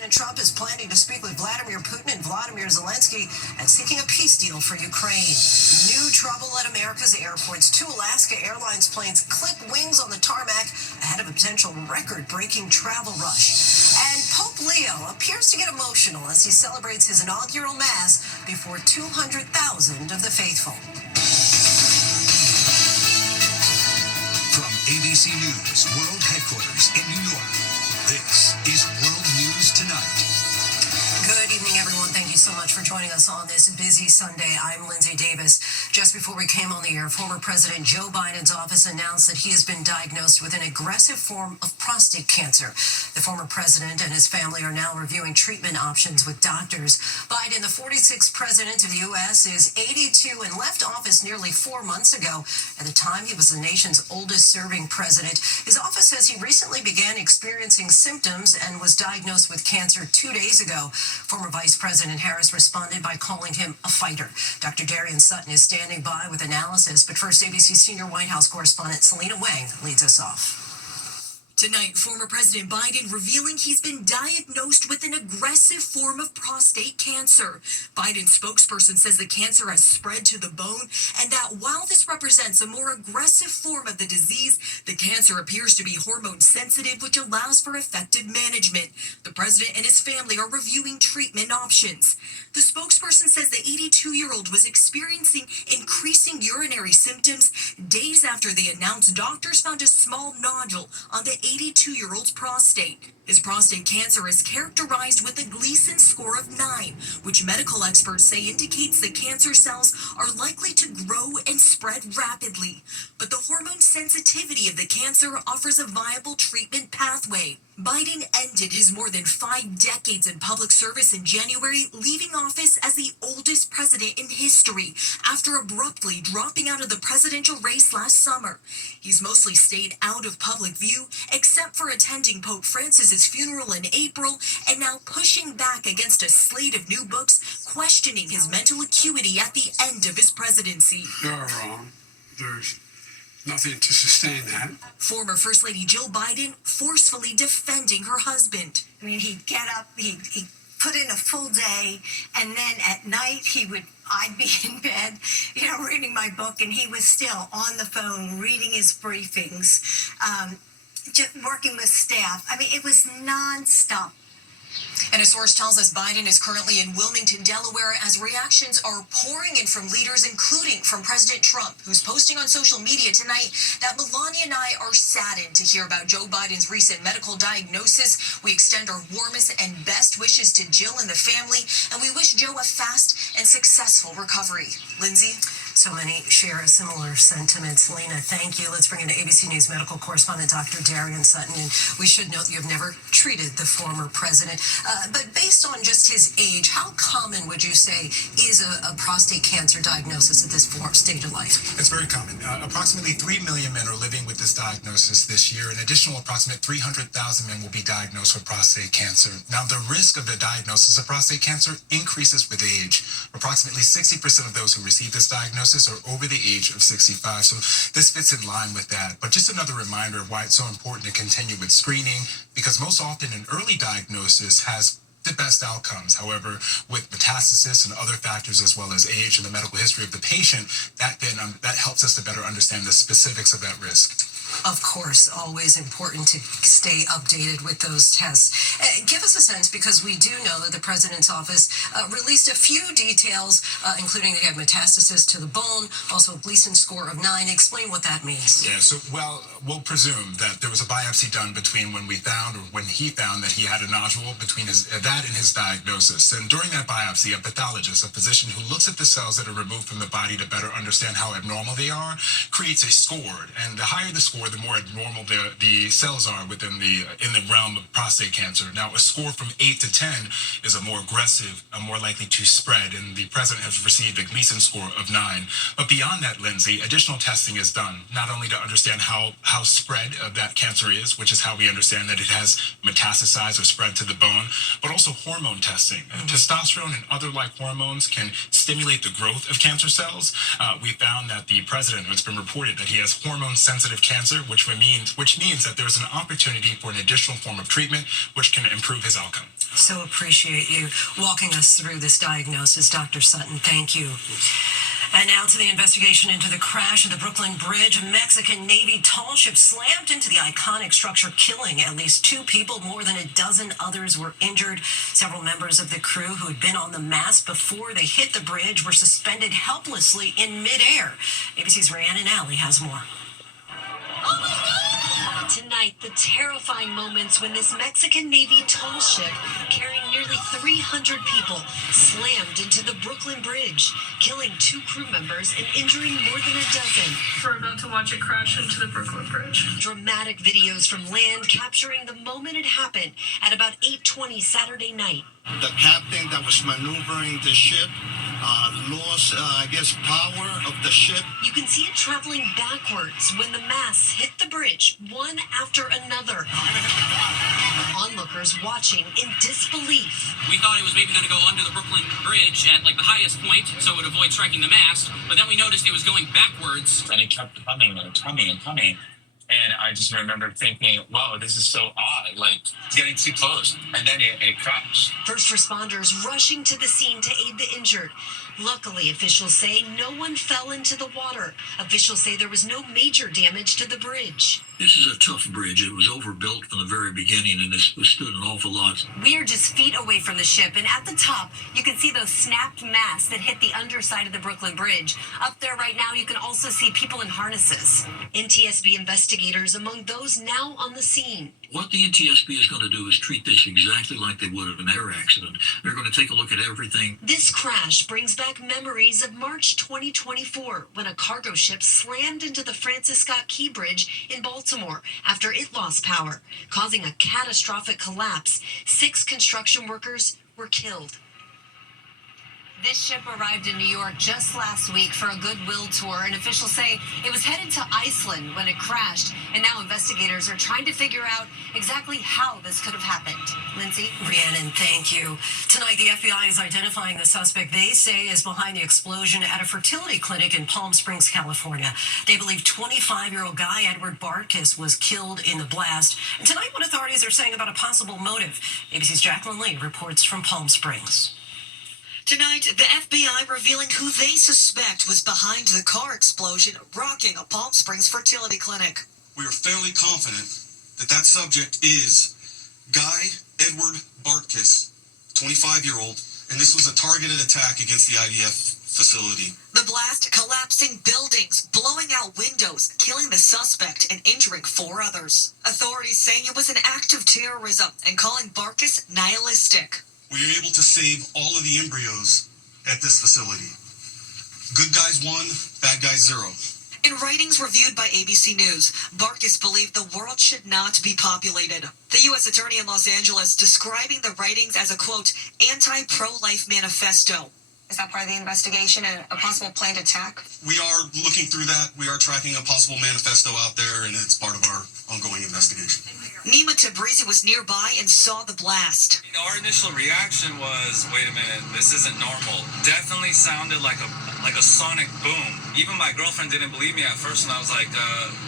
President Trump is planning to speak with Vladimir Putin and Vladimir Zelensky and seeking a peace deal for Ukraine. New trouble at America's airports. 2 Alaska Airlines planes clip wings on the tarmac ahead of a potential record-breaking travel rush. And Pope Leo appears to get emotional as he celebrates his inaugural mass before 200,000 of the faithful. From ABC News World Headquarters in New York, this is World News Tonight. Good evening, everyone. Thank you so much for joining us on this busy Sunday. I'm Lindsay Davis. Just before we came on the air, former President Joe Biden's office announced that he has been diagnosed with an aggressive form of prostate cancer. The former president and his family are now reviewing treatment options with doctors. Biden, the 46th president of the U.S., is 82 and left office nearly 4 months ago. At the time, he was the nation's oldest serving president. His office says he recently began experiencing symptoms and was diagnosed with cancer 2 days ago. Former Vice President Harris responded by calling him a fighter. Dr. Darian Sutton is standing by with analysis. But first, ABC senior White House correspondent Selena Wang leads us off. Tonight, former President Biden revealing he's been diagnosed with an aggressive form of prostate cancer. Biden's spokesperson says the cancer has spread to the bone and that while this represents a more aggressive form of the disease, the cancer appears to be hormone sensitive, which allows for effective management. The president and his family are reviewing treatment options. The spokesperson says the 82-year-old was experiencing increasing urinary symptoms days after they announced doctors found a small nodule on the 82-year-old's prostate. His prostate cancer is characterized with a Gleason score of 9, which medical experts say indicates the cancer cells are likely to grow and spread rapidly. But the hormone sensitivity of the cancer offers a viable treatment pathway. Biden ended his more than 5 decades in public service in January, leaving office as the oldest president in history after abruptly dropping out of the presidential race last summer. He's mostly stayed out of public view, except for attending Pope Francis's funeral in April and now pushing back against a slate of new books questioning his mental acuity at the end of his presidency. You're wrong. There's nothing to sustain that. Former First Lady Jill Biden forcefully defending her husband. I mean, he'd get up, he'd put in a full day, and then at night I'd be in bed, reading my book, and he was still on the phone reading his briefings, just working with staff. I mean, it was nonstop. And a source tells us Biden is currently in Wilmington, Delaware, as reactions are pouring in from leaders, including from President Trump, who's posting on social media tonight that Melania and I are saddened to hear about Joe Biden's recent medical diagnosis. We extend our warmest and best wishes to Jill and the family, and we wish Joe a fast and successful recovery. Lindsay? So many share a similar sentiment. Selena, thank you. Let's bring in ABC News medical correspondent Dr. Darian Sutton. And we should note you have never treated the former president. But based on just his age, how common would you say is a prostate cancer diagnosis at this stage of life? It's very common. Approximately 3 million men are living with this diagnosis this year. An additional approximate 300,000 men will be diagnosed with prostate cancer. Now, the risk of the diagnosis of prostate cancer increases with age. Approximately 60% of those who receive this diagnosis are over the age of 65. So this fits in line with that. But just another reminder of why it's so important to continue with screening, because most often an early diagnosis has the best outcomes. However, with metastasis and other factors as well as age and the medical history of the patient, that helps us to better understand the specifics of that risk. Of course, always important to stay updated with those tests. Give us a sense, because we do know that the president's office released a few details, including they have metastasis to the bone, also a Gleason score of 9. Explain what that means. Yeah, so, we'll presume that there was a biopsy done between when he found that he had a nodule between that and his diagnosis. And during that biopsy, a pathologist, a physician who looks at the cells that are removed from the body to better understand how abnormal they are, creates a score. And the higher the score, the more abnormal the cells are in the realm of prostate cancer. Now, a score from 8 to 10 is a more aggressive, more likely to spread, and the president has received a Gleason score of 9. But beyond that, Lindsay, additional testing is done, not only to understand how spread of that cancer is, which is how we understand that it has metastasized or spread to the bone, but also hormone testing. Testosterone and other like hormones can stimulate the growth of cancer cells. We found that the president, it's been reported that he has hormone-sensitive cancer cancer, which means that there's an opportunity for an additional form of treatment which can improve his outcome. So appreciate you walking us through this diagnosis, Dr. Sutton. Thank you. And now to the investigation into the crash of the Brooklyn Bridge. A Mexican Navy tall ship slammed into the iconic structure, killing at least 2 people. More than a dozen others were injured. Several members of the crew who had been on the mast before they hit the bridge were suspended helplessly in midair. ABC's Rhiannon Alley has more. Tonight, the terrifying moments when this Mexican Navy tall ship carrying nearly 300 people slammed into the Brooklyn Bridge, killing 2 crew members and injuring more than a dozen. We're about to watch it crash into the Brooklyn Bridge. Dramatic videos from land capturing the moment it happened at about 8:20 Saturday night. The captain that was maneuvering the ship lost, power of the ship. You can see it traveling backwards when the masts hit the bridge, one after another. Onlookers watching in disbelief. We thought it was maybe going to go under the Brooklyn Bridge at the highest point so it would avoid striking the mast, but then we noticed it was going backwards. And it kept coming and coming and coming. And I just remember thinking, wow, this is so odd, getting too close. And then it crashed. First responders rushing to the scene to aid the injured. Luckily, officials say no one fell into the water. Officials say there was no major damage to the bridge. This is a tough bridge. It was overbuilt from the very beginning, and it withstood an awful lot. We are just feet away from the ship, and at the top, you can see those snapped masts that hit the underside of the Brooklyn Bridge. Up there right now, you can also see people in harnesses. NTSB investigators among those now on the scene. What the NTSB is going to do is treat this exactly like they would an air accident. They're going to take a look at everything. This crash brings back memories of March 2024, when a cargo ship slammed into the Francis Scott Key Bridge in Baltimore after it lost power, causing a catastrophic collapse. 6 construction workers were killed. This ship arrived in New York just last week for a goodwill tour, and officials say it was headed to Iceland when it crashed, and now investigators are trying to figure out exactly how this could have happened. Lindsay? Rhiannon, thank you. Tonight, the FBI is identifying the suspect they say is behind the explosion at a fertility clinic in Palm Springs, California. They believe 25-year-old guy Edward Bartkus was killed in the blast. And tonight, what authorities are saying about a possible motive. ABC's Jacqueline Lee reports from Palm Springs. Tonight, the FBI revealing who they suspect was behind the car explosion rocking a Palm Springs fertility clinic. We are fairly confident that subject is Guy Edward Bartkus, 25-year-old, and this was a targeted attack against the IVF facility. The blast collapsing buildings, blowing out windows, killing the suspect and injuring 4 others. Authorities saying it was an act of terrorism and calling Bartkus nihilistic. We were able to save all of the embryos at this facility. Good guys 1, bad guys 0. In writings reviewed by ABC News, Bartkus believed the world should not be populated. The U.S. Attorney in Los Angeles describing the writings as a, quote, anti-pro-life manifesto. Is that part of the investigation, a possible planned attack? We are looking through that. We are tracking a possible manifesto out there, and it's part of our ongoing investigation. Nima Tabrizi was nearby and saw the blast. Our initial reaction was, wait a minute, this isn't normal. Definitely sounded like a sonic boom. Even my girlfriend didn't believe me at first, and I was like,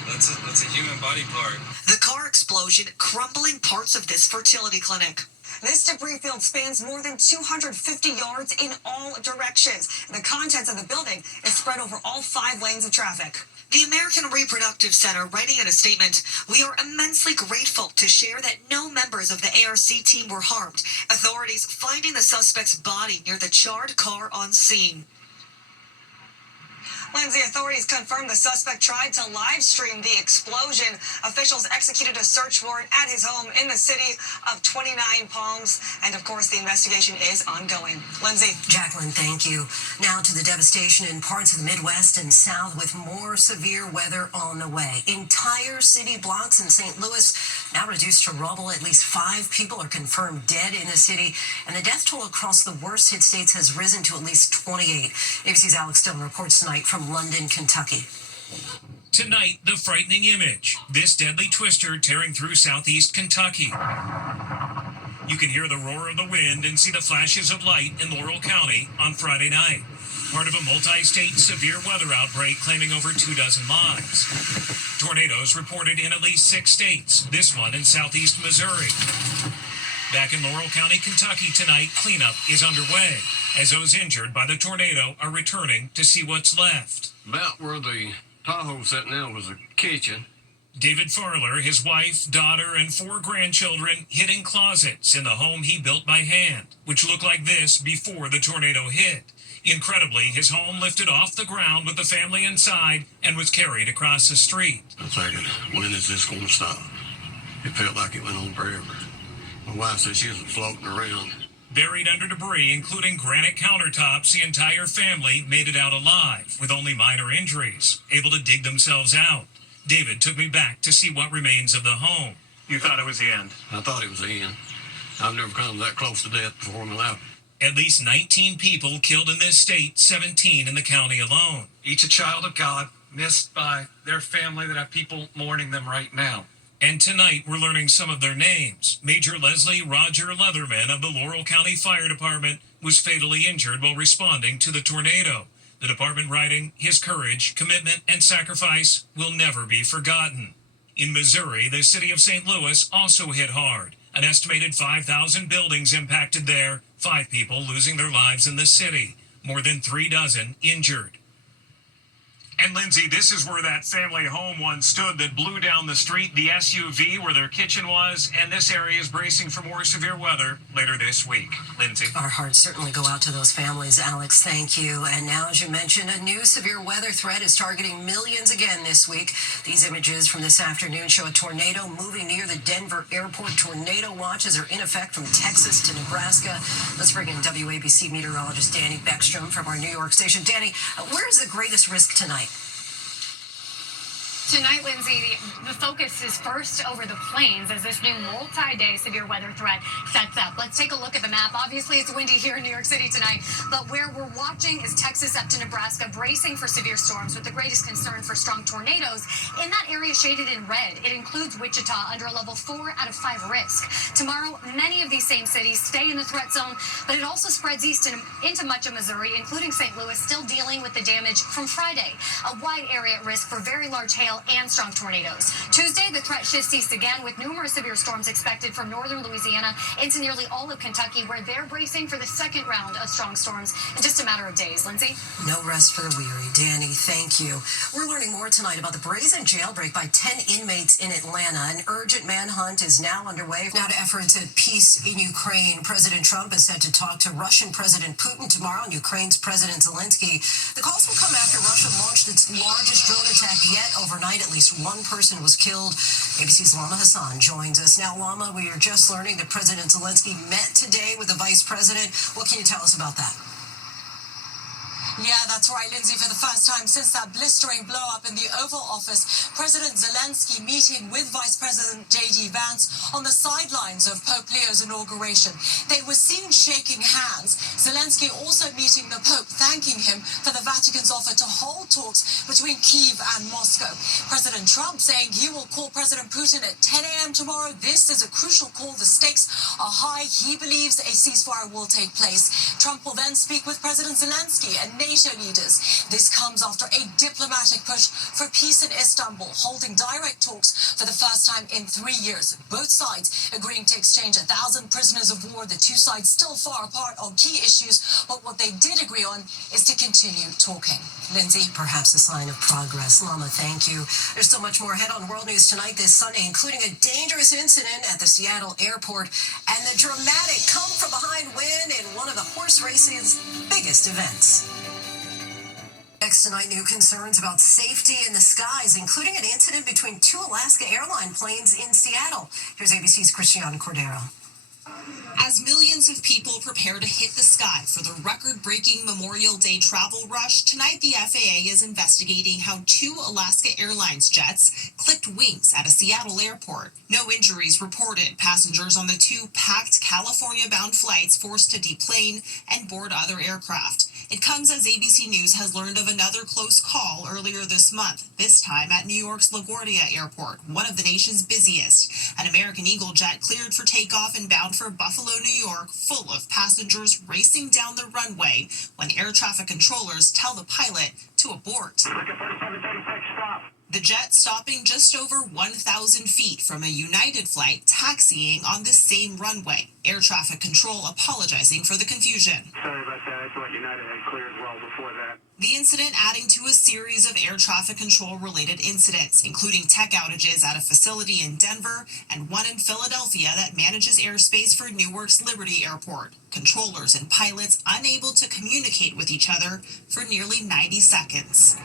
that's a human body part. The car explosion crumbling parts of this fertility clinic. This debris field spans more than 250 yards in all directions. The contents of the building is spread over all 5 lanes of traffic. The American Reproductive Center writing in a statement, we are immensely grateful to share that no members of the ARC team were harmed. Authorities finding the suspect's body near the charred car on scene. Lindsay, authorities confirmed the suspect tried to live stream the explosion. Officials executed a search warrant at his home in the city of 29 Palms. And of course, the investigation is ongoing. Lindsay. Jacqueline, thank you. Now to the devastation in parts of the Midwest and South with more severe weather on the way. Entire city blocks in St. Louis now reduced to rubble. At least 5 people are confirmed dead in the city. And the death toll across the worst hit states has risen to at least 28. ABC's Alex Dillon reports tonight from London, Kentucky. Tonight, the frightening image. This deadly twister tearing through southeast Kentucky. You can hear the roar of the wind and see the flashes of light in Laurel County on Friday night. part of a multi-state severe weather outbreak claiming over 24 lives. Tornadoes reported in at least 6 states, this one in southeast Missouri. Back in Laurel County, Kentucky tonight, cleanup is underway as those injured by the tornado are returning to see what's left. About where the Tahoe's sitting now was a kitchen. David Farler, his wife, daughter, and 4 grandchildren hid in closets in the home he built by hand, which looked like this before the tornado hit. Incredibly, his home lifted off the ground with the family inside and was carried across the street. I was thinking, when is this going to stop? It felt like it went on forever. My wife said she was floating around. Buried under debris, including granite countertops, the entire family made it out alive with only minor injuries, able to dig themselves out. David took me back to see what remains of the home. You thought it was the end? I thought it was the end. I've never come that close to death before in my life. At least 19 people killed in this state, 17 in the county alone. Each a child of God, missed by their family that have people mourning them right now. And tonight, we're learning some of their names. Major Leslie Roger Leatherman of the Laurel County Fire Department was fatally injured while responding to the tornado. The department writing, his courage, commitment, and sacrifice will never be forgotten. In Missouri, the city of St. Louis also hit hard. An estimated 5,000 buildings impacted there, 5 people losing their lives in the city, more than 3 dozen injured. And Lindsay, this is where that family home once stood that blew down the street, the SUV where their kitchen was, and this area is bracing for more severe weather later this week. Lindsay. Our hearts certainly go out to those families, Alex. Thank you. And now, as you mentioned, a new severe weather threat is targeting millions again this week. These images from this afternoon show a tornado moving near the Denver airport. Tornado watches are in effect from Texas to Nebraska. Let's bring in WABC meteorologist Danny Beckstrom from our New York station. Danny, where is the greatest risk tonight? Tonight, Lindsay, the focus is first over the plains as this new multi-day severe weather threat sets up. Let's take a look at the map. Obviously, it's windy here in New York City tonight, but where we're watching is Texas up to Nebraska, bracing for severe storms with the greatest concern for strong tornadoes. In that area shaded in red, it includes Wichita under a level 4 out of 5 risk. Tomorrow, many of these same cities stay in the threat zone, but it also spreads east into much of Missouri, including St. Louis, still dealing with the damage from Friday. A wide area at risk for very large hail and strong tornadoes. Tuesday, the threat shifts east again with numerous severe storms expected from northern Louisiana into nearly all of Kentucky, where they're bracing for the second round of strong storms in just a matter of days. Lindsay? No rest for the weary. Danny, thank you. We're learning more tonight about the brazen jailbreak by 10 inmates in Atlanta. An urgent manhunt is now underway. Now to efforts at peace in Ukraine. President Trump is set to talk to Russian President Putin tomorrow and Ukraine's President Zelensky. The calls will come after Russia launched its largest drone attack yet overnight. At least one person was killed. ABC's Lama Hassan joins us. Now, Lama, we are just learning that President Zelensky met today with the vice president. What can you tell us about that? Yeah, that's right, Lindsay. For the first time since that blistering blow-up in the Oval Office, President Zelensky meeting with Vice President J.D. Vance on the sidelines of Pope Leo's inauguration. They were seen shaking hands. Zelensky also meeting the Pope, thanking him for the Vatican's offer to hold talks between Kyiv and Moscow. President Trump saying he will call President Putin at 10 a.m. tomorrow. This is a crucial call. The stakes are high. He believes a ceasefire will take place. Trump will then speak with President Zelensky and NATO leaders. This comes after a diplomatic push for peace in Istanbul, holding direct talks for the first time in 3 years. Both sides agreeing to exchange 1,000 prisoners of war. The two sides still far apart on key issues, but what they did agree on is to continue talking. Lindsay? Perhaps a sign of progress. Lama, thank you. There's so much more ahead on World News Tonight this Sunday, including a dangerous incident at the Seattle airport and the dramatic come-from-behind win in one of the horse racing's biggest events. Next tonight, new concerns about safety in the skies, including an incident between 2 Alaska airline planes in Seattle. Here's ABC's Christiane Cordero. As millions of people prepare to hit the sky for the record-breaking Memorial Day travel rush, tonight the FAA is investigating how 2 Alaska Airlines jets clipped wings at a Seattle airport. No injuries reported. Passengers on the 2 packed California-bound flights forced to deplane and board other aircraft. It comes as ABC News has learned of another close call earlier this month, this time at New York's LaGuardia Airport, one of the nation's busiest. An American Eagle jet cleared for takeoff and bound for Buffalo, New York, full of passengers. passengers racing down the runway when air traffic controllers tell the pilot to abort. The jet stopping just over 1,000 feet from a United flight taxiing on the same runway. Air traffic control apologizing for the confusion. Sorry about that. I thought United had cleared well before that. The incident adding to a series of air traffic control related incidents, including tech outages at a facility in Denver and one in Philadelphia that manages airspace for Newark's Liberty Airport. Controllers and pilots unable to communicate with each other for nearly 90 seconds.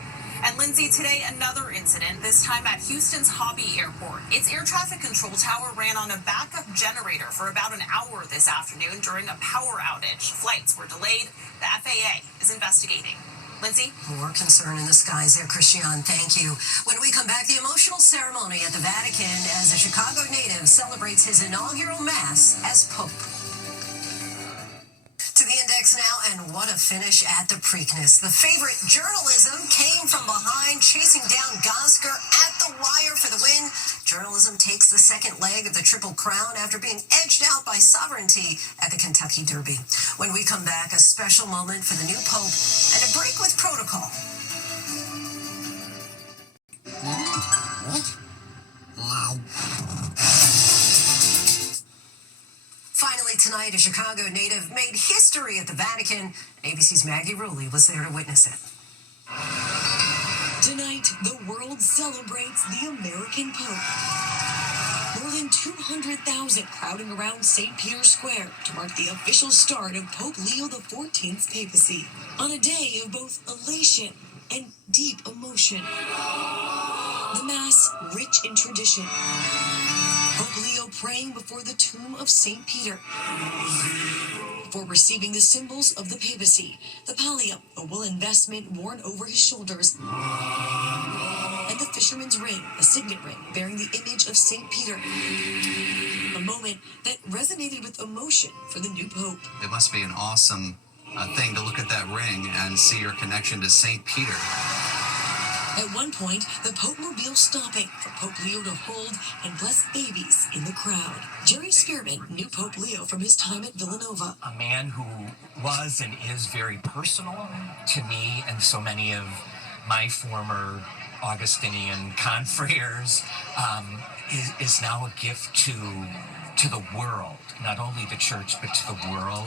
And Lindsay, today another incident, this time at Houston's Hobby Airport. Its air traffic control tower ran on a backup generator for about an hour this afternoon during a power outage. Flights were delayed. The FAA is investigating. Lindsay? More concern in the skies there, Christiane. Thank you. When we come back, the emotional ceremony at the Vatican as a Chicago native celebrates his inaugural Mass as Pope. To the index now, and what a finish at the Preakness. The favorite journalism came from behind, chasing down Gosger at the wire for the win. Journalism takes the second leg of the Triple Crown after being edged out by Sovereignty at the Kentucky Derby. When we come back, a special moment for the new Pope and a break with protocol. Finally tonight, a Chicago native made history at the Vatican. ABC's Maggie Rulli was there to witness it. Tonight, the world celebrates the American Pope. More than 200,000 crowding around St. Peter's Square to mark the official start of Pope Leo XIV's papacy. On a day of both elation and deep emotion. The Mass, rich in tradition. Pope Leo praying before the tomb of St. Peter. Before receiving the symbols of the papacy, the pallium, a woolen vestment worn over his shoulders, and the fisherman's ring, a signet ring bearing the image of St. Peter. A moment that resonated with emotion for the new Pope. It must be an awesome thing to look at that ring and see your connection to St. Peter. At one point, the Pope mobile stopping for Pope Leo to hold and bless babies in the crowd. Jerry Spearman knew Pope Leo from his time at Villanova. A man who was and is very personal to me and so many of my former Augustinian confreres, is now a gift to the world, not only the church, but to the world.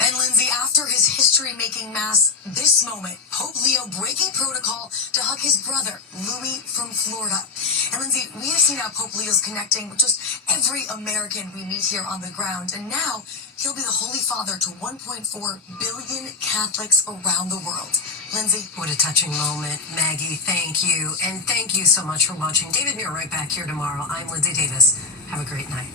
And Lindsay, after his history-making Mass, this moment, Pope Leo breaking protocol to hug his brother, Louis from Florida. And Lindsay, we have seen how Pope Leo's connecting with just every American we meet here on the ground. And now, he'll be the Holy Father to 1.4 billion Catholics around the world. Lindsay? What a touching moment. Maggie, thank you. And thank you so much for watching. David Muir right back here tomorrow. I'm Lindsay Davis. Have a great night.